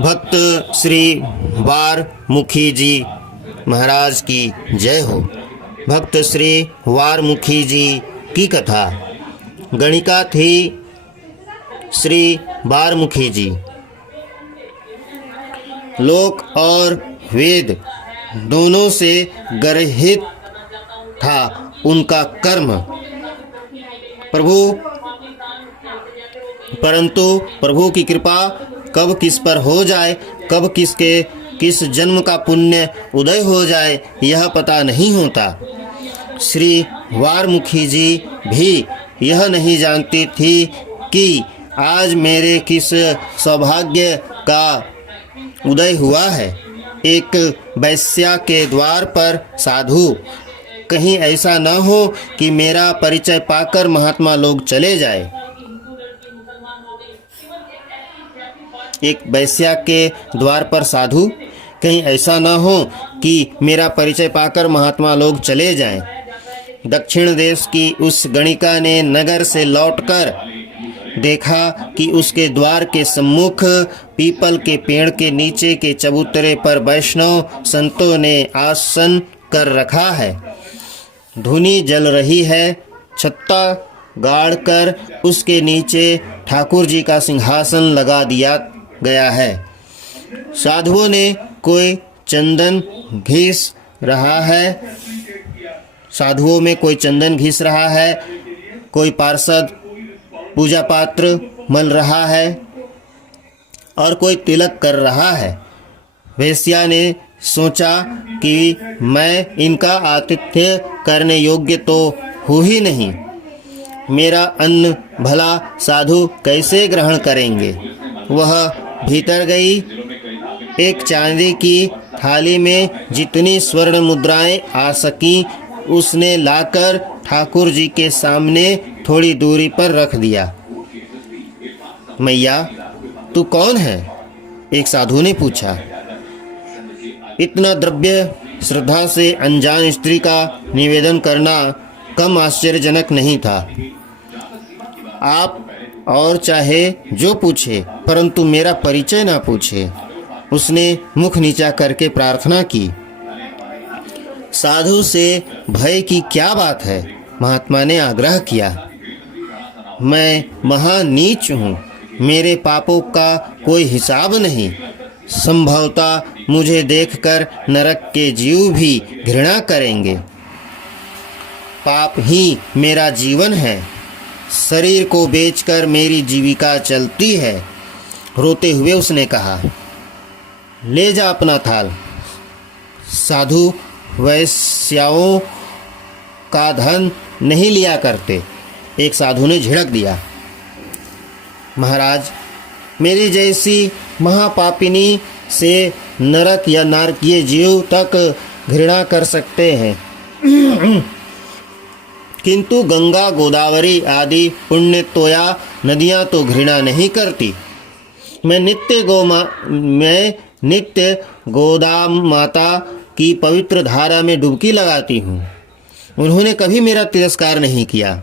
भक्त श्री वारमुखी जी महाराज की जय हो। भक्त श्री वारमुखी जी की कथा। गणिका थी श्री वारमुखी जी। लोक और वेद दोनों से गर्हित था उनका कर्म। परंतु प्रभु की कृपा कब किस पर हो जाए, कब किस जन्म का पुण्य उदय हो जाए, यह पता नहीं होता। श्री वारमुखी जी भी यह नहीं जानती थी कि आज मेरे किस सौभाग्य का उदय हुआ है। एक वैश्या के द्वार पर साधु, कहीं ऐसा न हो कि मेरा परिचय पाकर महात्मा लोग चले जाए। एक वैश्या के द्वार पर साधु, कहीं ऐसा न हो कि मेरा परिचय पाकर महात्मा लोग चले जाएं। दक्षिण देश की उस गणिका ने नगर से लौटकर देखा कि उसके द्वार के सम्मुख पीपल के पेड़ के नीचे के चबूतरे पर वैष्णव संतों ने आसन कर रखा है। धुनी जल रही है। छत्ता गाड़कर उसके नीचे ठाकुर जी का सिंहासन लगा दिया गया है। साधुओं ने कोई चंदन घिस रहा है, साधुओं में कोई चंदन घिस रहा है, कोई पार्षद पूजा पात्र मल रहा है और कोई तिलक कर रहा है। वेश्या ने सोचा कि मैं इनका आतिथ्य करने योग्य तो हूँ ही नहीं, मेरा अन्न भला साधु कैसे ग्रहण करेंगे। वह भीतर गई। एक चांदी की थाली में जितनी स्वर्ण मुद्राएं आ सकी उसने लाकर ठाकुर जी के सामने थोड़ी दूरी पर रख दिया। मैया, तू कौन है? एक साधु ने पूछा। इतना द्रव्य श्रद्धा से अनजान स्त्री का निवेदन करना कम आश्चर्यजनक नहीं था। आप और चाहे जो पूछे, परंतु मेरा परिचय ना पूछे। उसने मुख नीचा करके प्रार्थना की। साधु से भय की क्या बात है? महात्मा ने आग्रह किया। मैं महानीच हूँ, मेरे पापों का कोई हिसाब नहीं। संभवतः मुझे देखकर नरक के जीव भी घृणा करेंगे। पाप ही मेरा जीवन है, शरीर को बेचकर मेरी जीविका चलती है। रोते हुए उसने कहा, ले जा अपना थाल। साधु वैश्याओं का धन नहीं लिया करते। एक साधु ने झिड़क दिया। महाराज, मेरी जैसी महापापिनी से नरक या नारकीय जीव तक घृणा कर सकते हैं, किंतु गंगा गोदावरी आदि पुण्यतोया नदियाँ तो घृणा नहीं करती। मैं नित्य गोदा माता की पवित्र धारा में डुबकी लगाती हूँ। उन्होंने कभी मेरा तिरस्कार नहीं किया।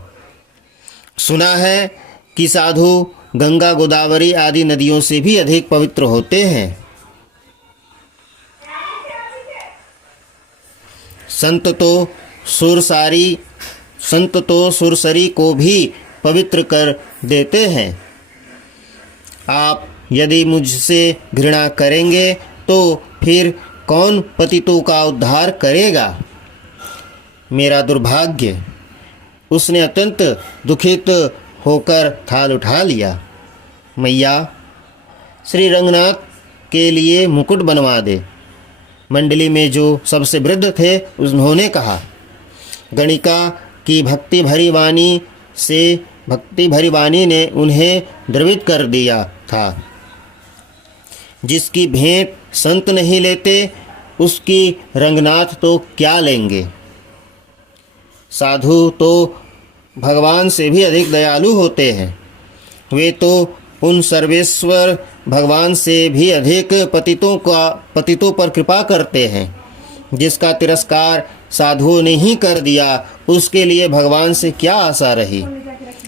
सुना है कि साधु गंगा गोदावरी आदि नदियों से भी अधिक पवित्र होते हैं। संत तो सुरसरी को भी पवित्र कर देते हैं। आप यदि मुझसे घृणा करेंगे तो फिर कौन पतितों का उद्धार करेगा? मेरा दुर्भाग्य। उसने अत्यंत दुखित होकर थाल उठा लिया। मैया, श्री रंगनाथ के लिए मुकुट बनवा दे। मंडली में जो सबसे वृद्ध थे उन्होंने कहा। गणिका की भक्ति भरी वाणी ने उन्हें द्रवित कर दिया था। जिसकी भेंट संत नहीं लेते उसकी रंगनाथ तो क्या लेंगे। साधु तो भगवान से भी अधिक दयालु होते हैं। वे तो उन सर्वेश्वर भगवान से भी अधिक पतितों पर कृपा करते हैं। जिसका तिरस्कार साधुओं ने ही कर दिया, उसके लिए भगवान से क्या आशा रही।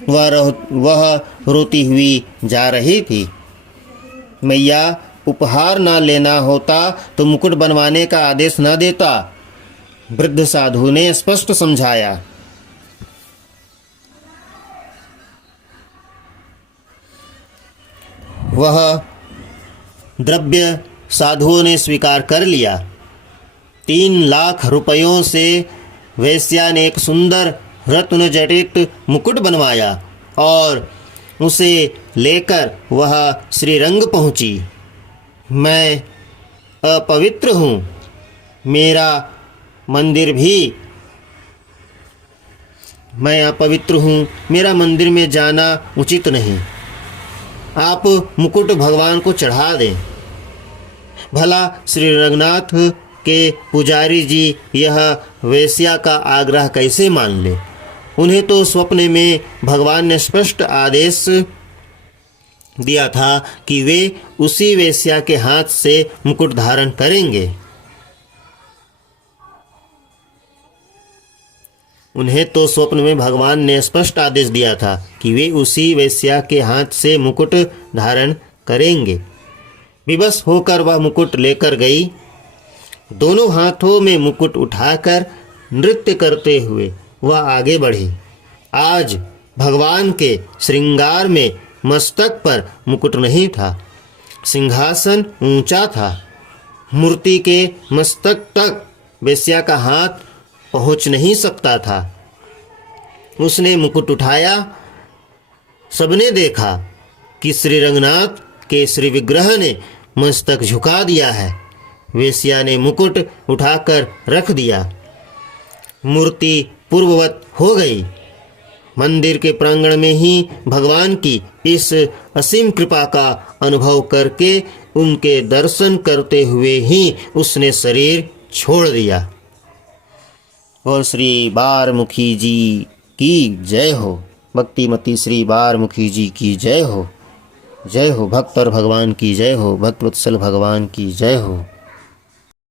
वह रोती हुई जा रही थी। मैया, उपहार न लेना होता तो मुकुट बनवाने का आदेश न देता। वृद्ध साधु ने स्पष्ट समझाया। वह द्रव्य साधुओं ने स्वीकार कर लिया। 3 लाख रुपयों से वेश्या ने एक सुंदर रत्न जटित मुकुट बनवाया और उसे लेकर वह श्रीरंग पहुंची। मैं अपवित्र हूँ, मेरा मंदिर में जाना उचित नहीं। आप मुकुट भगवान को चढ़ा दें। भला श्री रंगनाथ के पुजारी जी यह वेश्या का आग्रह कैसे मान ले? उन्हें तो स्वप्न में भगवान ने स्पष्ट आदेश दिया था कि वे उसी वेश्या के हाथ से मुकुट धारण करेंगे। उन्हें तो स्वप्न में भगवान ने स्पष्ट आदेश दिया था कि वे उसी वेश्या के हाथ से मुकुट धारण करेंगे। विवश होकर वह मुकुट लेकर गई। दोनों हाथों में मुकुट उठाकर नृत्य करते हुए वह आगे बढ़ी। आज भगवान के श्रृंगार में मस्तक पर मुकुट नहीं था, सिंहासन ऊंचा था। मूर्ति के मस्तक तक वेश्या का हाथ पहुंच नहीं सकता था। उसने मुकुट उठाया। सबने देखा कि श्री रंगनाथ के श्री विग्रह ने मस्तक झुका दिया है। वेश्या ने मुकुट उठाकर रख दिया। मूर्ति पूर्ववत हो गई। मंदिर के प्रांगण में ही भगवान की इस असीम कृपा का अनुभव करके उनके दर्शन करते हुए ही उसने शरीर छोड़ दिया। और श्री बारमुखी जी की जय हो। भक्तिमती श्री बारमुखी जी की जय हो। जय हो। भक्त और भगवान की जय हो। भक्तवत्सल भगवान की जय हो।